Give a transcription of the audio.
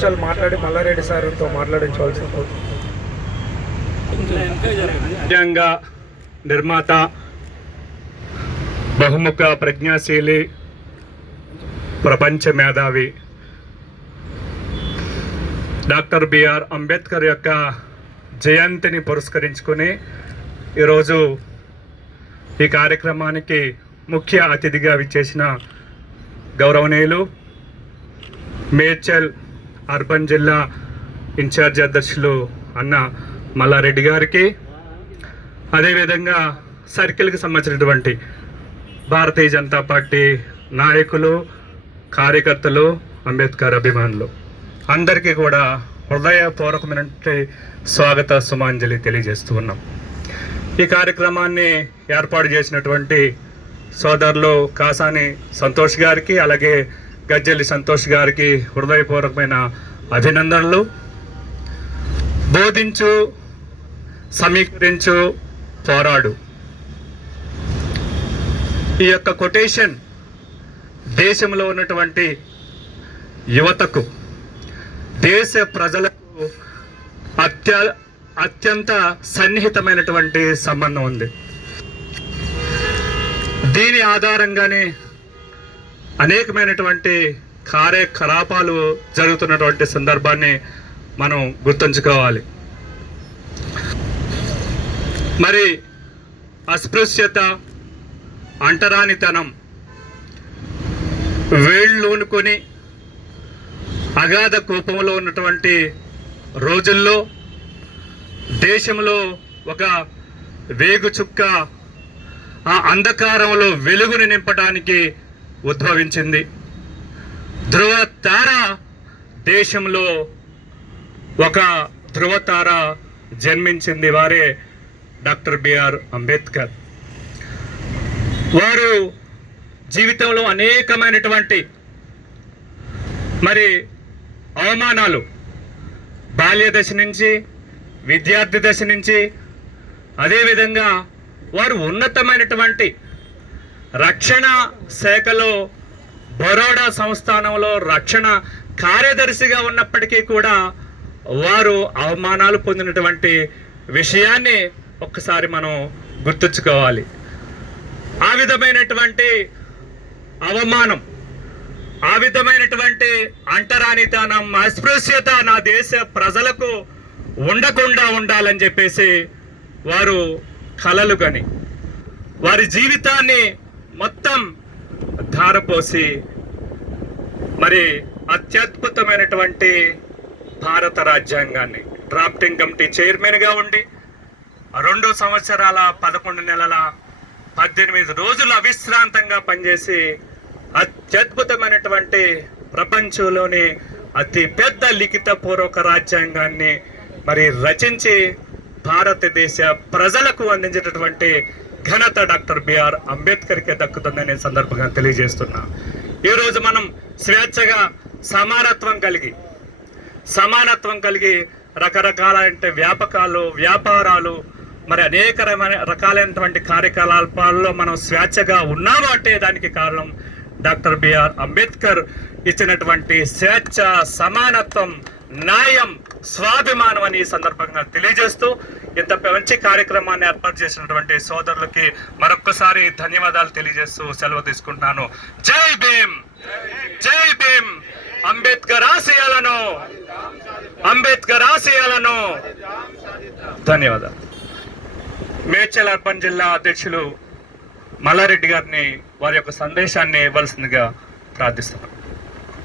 నిమిషాలు మాట్లాడి మల్లారెడ్డి సార్తో మాట్లాడించవలసి రాజ్యాంగ నిర్మాత, బహుముఖ ప్రజ్ఞాశీలి, ప్రపంచ మేధావి డాక్టర్ బిఆర్ అంబేద్కర్ యొక్క జయంతిని పురస్కరించుకుని ఈరోజు ఈ కార్యక్రమానికి ముఖ్య అతిథిగా విచ్చేసిన గౌరవనీయులు మేడ్చల్ అర్బన్ జిల్లా ఇన్ఛార్జ్ అధ్యక్షులు అన్న మల్లారెడ్డి గారికి, అదేవిధంగా సర్కిల్కి సంబంధించినటువంటి భారతీయ జనతా పార్టీ నాయకులు, కార్యకర్తలు, అంబేద్కర్ అభిమానులు అందరికీ కూడా హృదయపూర్వకమైన స్వాగత సుమాంజలి తెలియజేస్తూ ఉన్నాం. ఈ కార్యక్రమాన్ని ఏర్పాటు చేసినటువంటి సోదరులు కాసాని సంతోష్ గారికి, అలాగే గజ్జెల్లి సంతోష్ గారికి హృదయపూర్వకమైన అభినందనలు. బోధించు, సమీకరించు, పోరాడు. ఈ యొక్క కొటేషన్ దేశంలో ఉన్నటువంటి యువతకు, దేశ ప్రజలకు అత్యంత సన్నిహితమైనటువంటి సంబంధం ఉంది. దీని ఆధారంగానే అనేకమైనటువంటి కార్యకలాపాలు జరుగుతున్నటువంటి సందర్భాన్ని మనం గుర్తుంచుకోవాలి. మరి అస్పృశ్యత, అంటరానితనం వేళ్ళూనుకొని అగాధ కోపంలో ఉన్నటువంటి రోజుల్లో దేశంలో ఒక వేగు చుక్క ఆ అంధకారంలో వెలుగుని నింపడానికి ఉద్భవించింది. ధ్రువ తార, దేశంలో ఒక ధ్రువ తార జన్మించింది. వారే డాక్టర్ బిఆర్ అంబేద్కర్. వారు జీవితంలో అనేకమైనటువంటి మరి అవమానాలు, బాల్య దశ నుంచి, విద్యార్థి దశ నుంచి, అదేవిధంగా వారు ఉన్నతమైనటువంటి రక్షణ శాఖలో బరోడా సంస్థానంలో రక్షణ కార్యదర్శిగా ఉన్నప్పటికీ కూడా వారు అవమానాలు పొందినటువంటి విషయాన్ని ఒక్కసారి మనం గుర్తుంచుకోవాలి. ఆ విధమైనటువంటి అవమానం, ఆ విధమైనటువంటి అంటరానితనం, అస్పృశ్యత నా దేశ ప్రజలకు ఉండకుండా ఉండాలని చెప్పేసి వారు కలలు కని వారి జీవితాన్ని మొత్తం ధారపోసి మరి అత్యద్భుతమైనటువంటి భారత రాజ్యాంగాన్ని డ్రాఫ్టింగ్ కమిటీ చైర్మన్గా ఉండి 2 సంవత్సరాల 11 నెలల 18 రోజులు అవిశ్రాంతంగా పనిచేసి అత్యద్భుతమైనటువంటి ప్రపంచంలోని అతి పెద్ద లిఖిత పూర్వక రాజ్యాంగాన్ని మరి రచించి భారతదేశ ప్రజలకు అందించినటువంటి ఘనత డాక్టర్ బిఆర్ అంబేద్కర్కే దక్కుతుందని సందర్భంగా తెలియజేస్తున్నా. ఈరోజు మనం స్వేచ్ఛగా సమానత్వం కలిగి రకరకాలైన వ్యాపారాలు మరి అనేక రకాలైనటువంటి కార్యకలాపాల్లో మనం స్వేచ్ఛగా ఉన్నాము అంటే దానికి కారణం డాక్టర్ బిఆర్ అంబేద్కర్ ఇచ్చినటువంటి స్వేచ్ఛ, సమానత్వం, న్యాయం, స్వాభిమానం అని ఈ సందర్భంగా తెలియజేస్తూ ఇంత మంచి కార్యక్రమాన్ని ఏర్పాటు చేసినటువంటి సోదరులకి మరొక్కసారి ధన్యవాదాలు తెలియజేస్తూ సెలవు తీసుకుంటున్నాను. జై భీమ్, జై భీమ్. అంబేద్కర్ ఆశయాలను ధన్యవాదాలు. మేడ్చల్ అర్బన్ జిల్లా అధ్యక్షులు మల్లారెడ్డి గారిని వారి యొక్క సందేశాన్ని ఇవ్వాల్సిందిగా ప్రార్థిస్తున్నాను.